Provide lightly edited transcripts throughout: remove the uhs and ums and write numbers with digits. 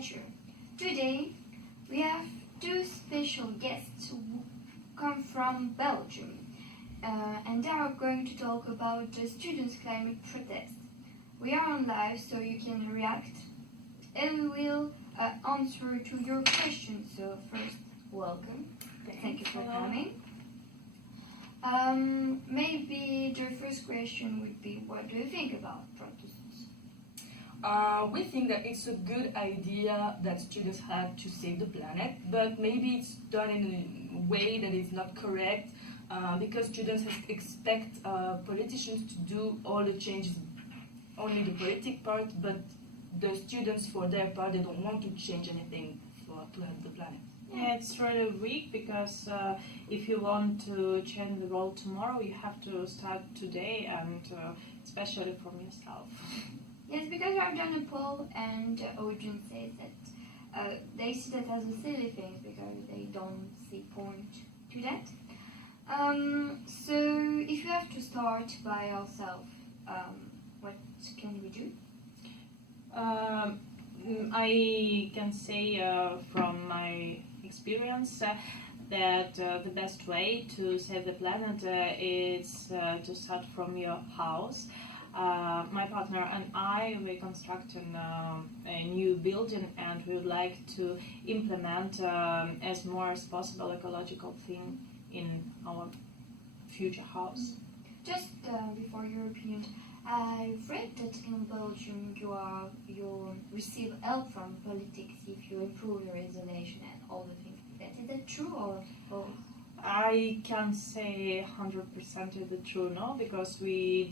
nature. Today, we have two special guests who come from Belgium, and they are going to talk about the students' climate protest. We are on live, so you can react, and we will answer to your questions. So first, welcome. Thank you for coming. Maybe the first question would be, what do you think about protests? We think that it's a good idea that students have to save the planet, but maybe it's done in a way that is not correct because students expect politicians to do all the changes, only the politic part, but the students, for their part, they don't want to change anything to help the planet. Yeah, it's really weak because if you want to change the world tomorrow, you have to start today, and especially from yourself. Yes, because I've done a poll and the audience says that they see that as a silly thing because they don't see point to that. So if you have to start by yourself, what can we do? I can say from my experience that the best way to save the planet is to start from your house. My partner and I, we constructing a new building, and we would like to implement as more as possible ecological thing in our future house. Just before your opinion, I've read that in Belgium you receive help from politics if you improve your isolation and all the things like that. Is that true or false? I can't say 100% is it true, no, because we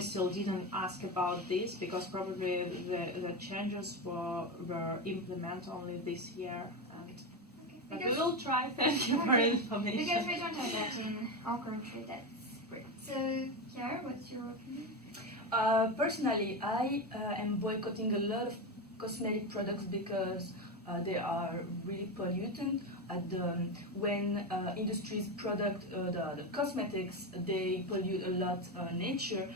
still didn't ask about this, because probably the changes were implemented only this year. But we will try. Thank you for information. Because we don't have that in our country. That's great. So, Kiara, what's your opinion? Personally, I am boycotting a lot of cosmetic products because they are really pollutant. When industries product the cosmetics, they pollute a lot nature.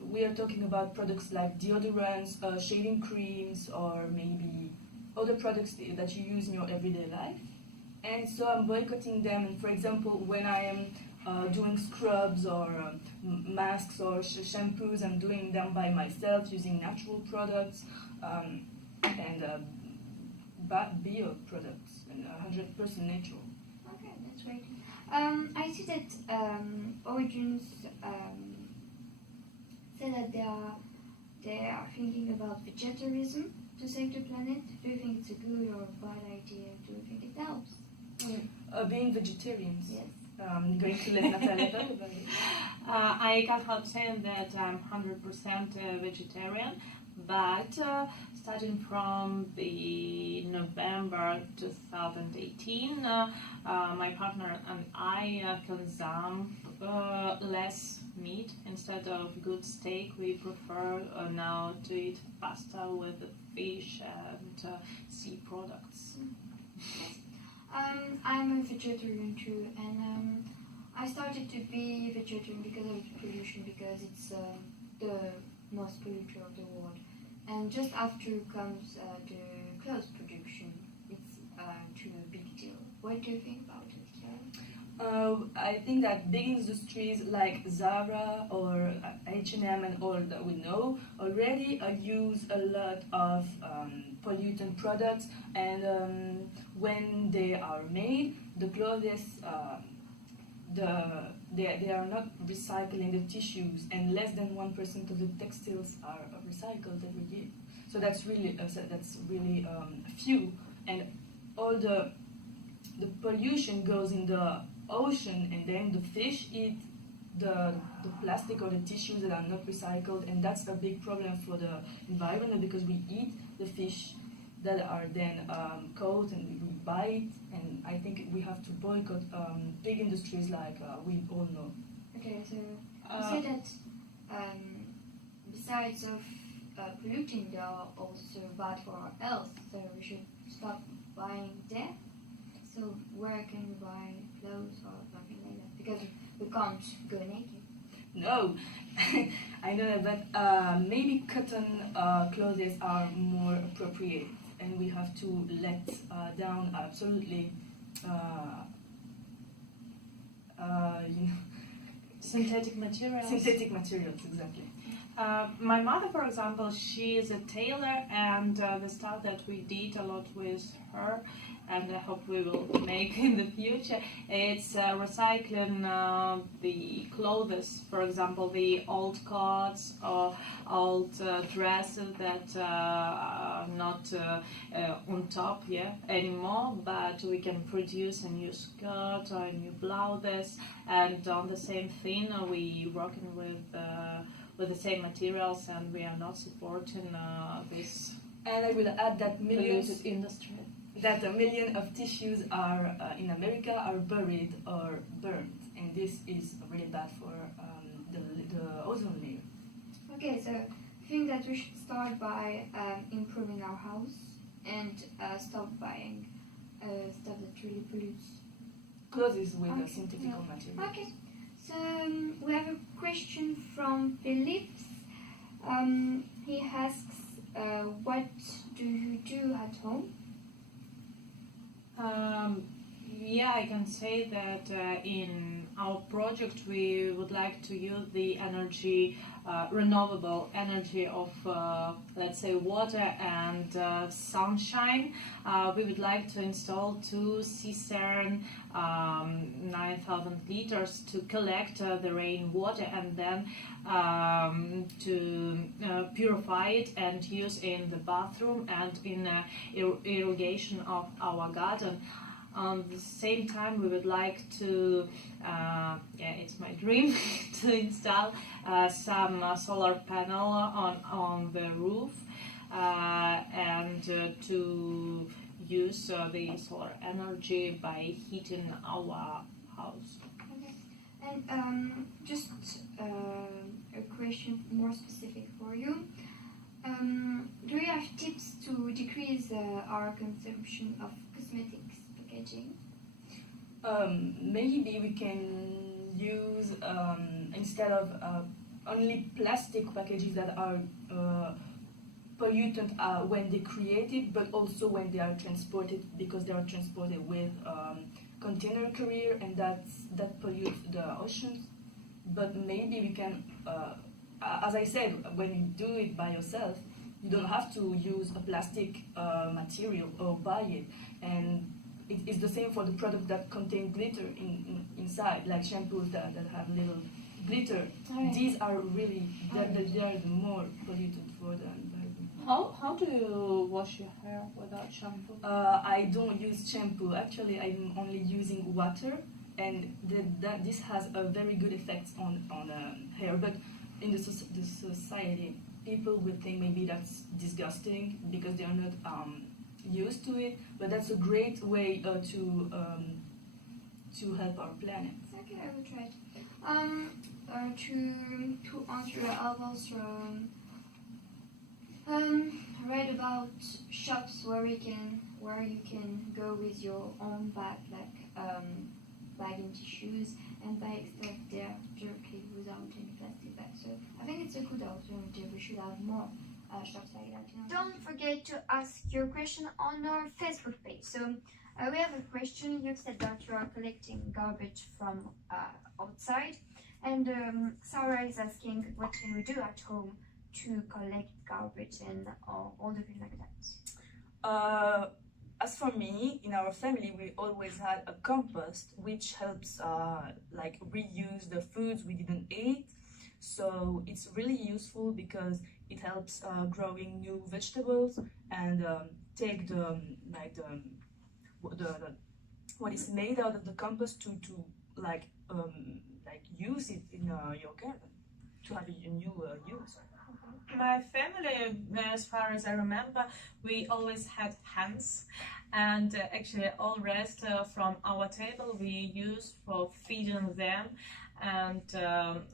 We are talking about products like deodorants, shaving creams, or maybe other products that you use in your everyday life. And so I'm boycotting them. And for example, when I am doing scrubs or masks or shampoos, I'm doing them by myself using natural products and bio products and 100% natural. Okay, that's great. I see that audience say that they are thinking about vegetarianism to save the planet. Do you think it's a good or a bad idea? Do you think it helps? Being vegetarians. Yes. I'm going to let Natalia talk about it. I can't help saying that I'm 100% vegetarian, but starting from the November 2018, my partner and I consume less meat. Instead of good steak, we prefer now to eat pasta with fish and sea products. I'm a vegetarian too, and I started to be vegetarian because of pollution, because it's the most polluter of the world. And just after comes the clothes production. It's too a big deal. What do you think about it, Kiara? I think that big industries like Zara or H&M and all that we know already use a lot of pollutant products, and when they are made, the clothes they are not recycling the tissues, and less than 1% of the textiles are recycled every year. So that's really few, and all the pollution goes in the ocean, and then the fish eat the plastic or the tissues that are not recycled, and that's a big problem for the environment because we eat the fish that are then caught and we buy it, and I think we have to boycott big industries like we all know. Okay, so you say that besides of polluting, they are also bad for our health, so we should stop buying them. So where can we buy clothes or something like that? Because we can't go naked. No, I know that, but maybe cotton clothes are more appropriate, and we have to let down absolutely, you know, Synthetic materials. synthetic materials, exactly. My mother, for example, she is a tailor, and the stuff that we did a lot with her, and I hope we will make in the future, it's recycling the clothes, for example, the old coats or old dresses that are not on top anymore, but we can produce a new skirt or a new blouses, and on the same thing we working with the same materials, and we are not supporting this And I will add that polluted industry. that a million of tissues are in America are buried or burned, and this is really bad for the ozone layer. Okay, so I think that we should start by improving our house and stop buying stuff that really pollutes. Clothes with Okay, a synthetic yeah. material. Okay, so we have a question from Philips. He asks, what do you do at home? Yeah, I can say that in our project we would like to use the energy, renewable energy of, let's say, water and sunshine. We would like to install 2 cistern, 9,000 liters to collect the rainwater, and then to purify it and use in the bathroom and in irrigation of our garden. At the same time, we would like to, it's my dream, to install some solar panel on the roof and to use the solar energy by heating our house. Okay. And just a question more specific for you. Do you have tips to decrease our consumption of cosmetics packaging? Maybe we can use, instead of only plastic packages that are pollutant when they created, but also when they are transported, because they are transported with container carrier, and that pollutes the oceans. But maybe we can, as I said, when you do it by yourself, you don't have to use a plastic material or buy it. And it's the same for the product that contain glitter inside, like shampoos that have little glitter. Right. These are really, they are the more polluted for the environment. How do you wash your hair without shampoo? I don't use shampoo. Actually, I'm only using water, and this has a very good effect on hair. But in the society, people will think maybe that's disgusting because they are not used to it. But that's a great way to help our planet. Okay, I will try it. To answer, I've also read about shops where you can go with your own bag, like bagging tissues and buy stuff there directly without any plastic bag. So I think it's a good alternative. We should have more shops like that. Don't forget to ask your question on our Facebook page. So we have a question. You said that you are collecting garbage from outside, and Sarah is asking, what can we do at home to collect garbage and all the things like that? As for me, in our family, we always had a compost, which helps like reuse the foods we didn't eat. So it's really useful because it helps growing new vegetables and take the what is made out of the compost to use it in your garden to have a new use. My family, as far as I remember, we always had hens, and actually all rest from our table we use for feeding them, and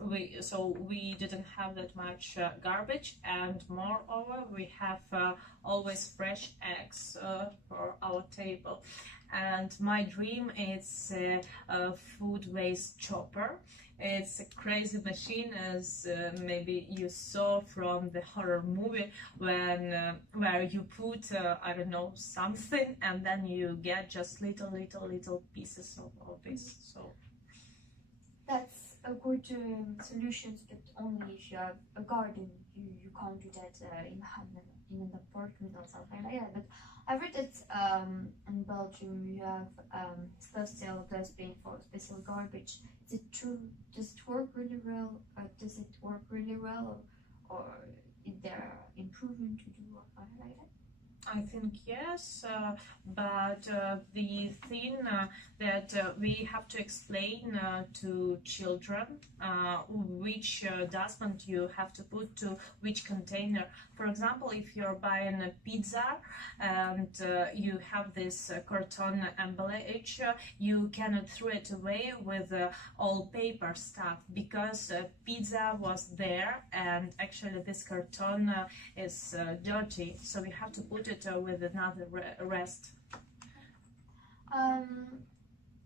we didn't have that much garbage, and moreover we have always fresh eggs for our table. And my dream is a food waste chopper. It's a crazy machine, as maybe you saw from the horror movie, when where you put I don't know, something, and then you get just little pieces of this. So That's a good solution, but only if you have a garden. You can't do that in an apartment or something like that. But I read that in Belgium you have special dustbin for special garbage. Is it true? Does it work really well? Or is there improvement to do or something like that? I think yes, but the thing that we have to explain to children which dustbin you have to put to which container. For example, if you're buying a pizza and you have this carton emballage, you cannot throw it away with all paper stuff, because pizza was there and actually this carton is dirty, so we have to put it with another rest.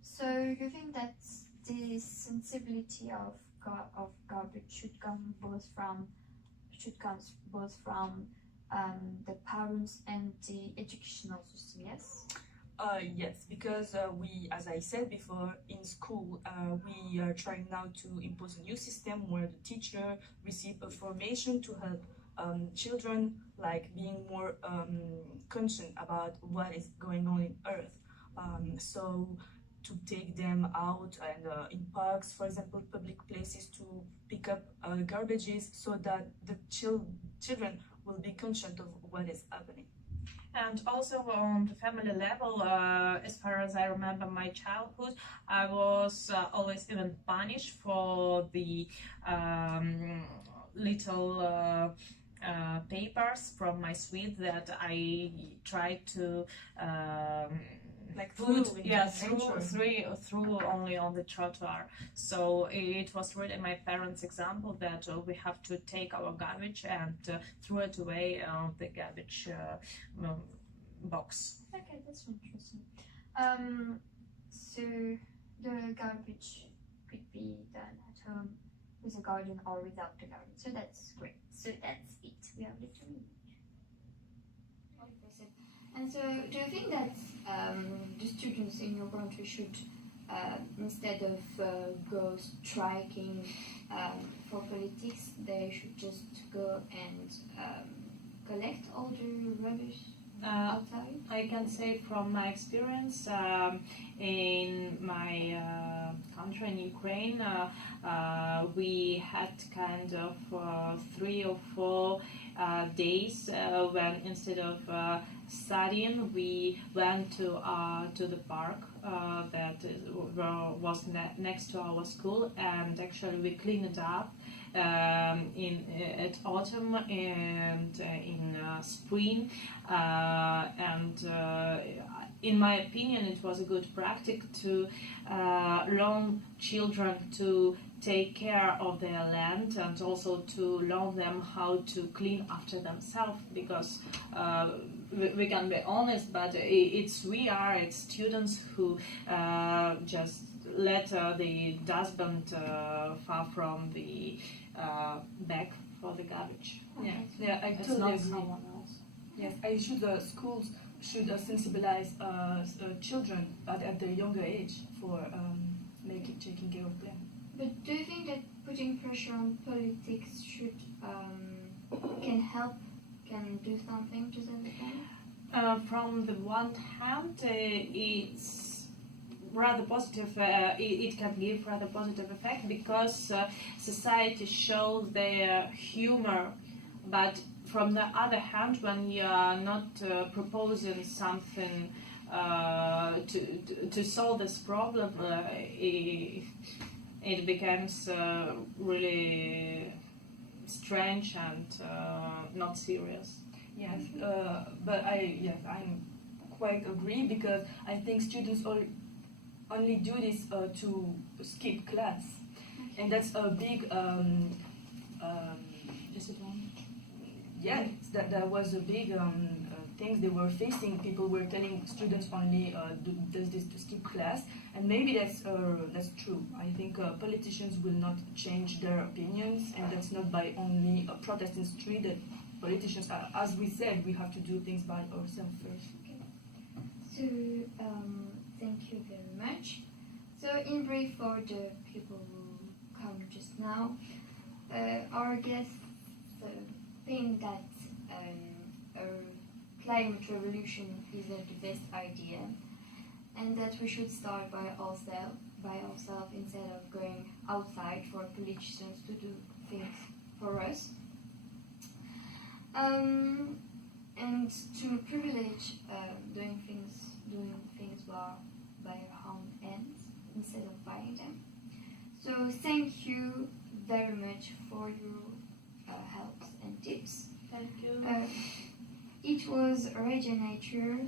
So you think that the sensibility of garbage should come both from the parents and the educational system, yes? Yes, because we, as I said before, in school, we are trying now to impose a new system where the teacher receive a formation to help children, like being more conscious about what is going on in Earth. So to take them out and in parks, for example, public places, to pick up garbages, so that the children will be conscious of what is happening. And also on the family level, as far as I remember my childhood, I was always even punished for the little papers from my sweet that I tried to Like put, through through only on the trottoir. So it was really my parents' example that we have to take our garbage and throw it away on the garbage box. Okay, that's interesting. So the garbage could be done at home with a garden or without the garden. So that's great. So that's it. We have little minute. And so, do you think that the students in your country should, instead of go striking for politics, they should just go and collect all the rubbish outside? I can say from my experience in my country, in Ukraine, we had kind of 3 or 4 days when instead of studying, we went to the park that was next to our school, and actually we cleaned it up at autumn and in spring, and in my opinion it was a good practice to learn children to take care of their land, and also to learn them how to clean after themselves, because we can be honest, but it's students who just let the dustbin far from the bag for the garbage. Yeah, I It's totally not agree. someone else. Yes, schools should sensibilize children at the younger age for taking care of them. But do you think that putting pressure on politics can do something to save the planet? From the one hand, it's rather positive. It can give rather positive effect, because society shows their humor. But from the other hand, when you are not proposing something to solve this problem, it becomes really strange and not serious. Yes, but I quite agree, because I think students only do this to skip class, and that's a big Disadvantage. yeah, that was a big thing they were facing. People were telling students only does this to skip class, and maybe that's true. I think politicians will not change their opinions, and that's not by only protesting street that politicians, as we said, we have to do things by ourselves first. So, thank you very much. So, in brief, for the people who come just now, our guests think that a climate revolution is not the best idea, and that we should start by ourselves instead of going outside for politicians to do things for us. And to privilege doing things by our own hands instead of buying them. So thank you very much for your helps and tips. Thank you. It was Radio Nature